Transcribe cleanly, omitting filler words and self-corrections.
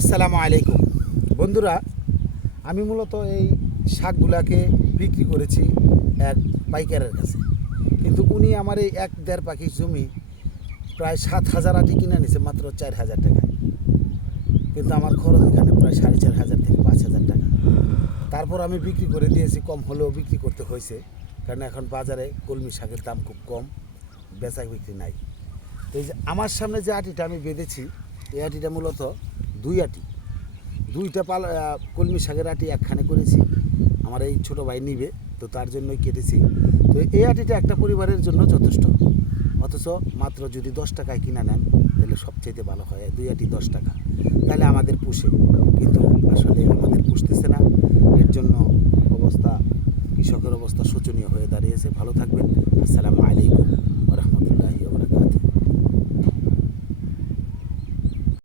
আসসালামু আলাইকুম বন্ধুরা, আমি মূলত এই শাকগুলাকে বিক্রি করেছি এক পাইকারের কাছে। কিন্তু উনি আমার এই ১-১.৫ পাখি জমি প্রায় ৭,০০০ আটি কিনে নিছে মাত্র ৪,০০০ টাকা। কিন্তু আমার খরচ এখানে প্রায় ৪,৫০০ থেকে ৫,০০০ টাকা। তারপর আমি বিক্রি করে দিয়েছি, কম হলেও বিক্রি করতে হয়েছে, কারণ এখন বাজারে কলমি শাকের দাম খুব কম, বেচা বিক্রি নাই। তো এই যে আমার সামনে যে আটিটা আমি বেঁধেছি, এই আটিটা মূলত ২ আটি, ২টা কলমি শাকের আটি একখানে করেছি। আমার এই ছোটো ভাই নিবে, তো তার জন্যই কেটেছি। তো এই আটিটা একটা পরিবারের জন্য যথেষ্ট, অথচ মাত্র যদি ১০ টাকায় কিনা নেন তাহলে সবচেয়ে ভালো হয়। ২ আটি ১০ টাকা, তাহলে আমাদের পুষে, কিন্তু আসলে আমাদের পুষতেছে না। এর জন্য কৃষকের অবস্থা শোচনীয় হয়ে দাঁড়িয়েছে। ভালো থাকবেন। আসসালামু আলাইকুম ওয়া রাহমাতুল্লাহি ওয়া বারাকাতুহু।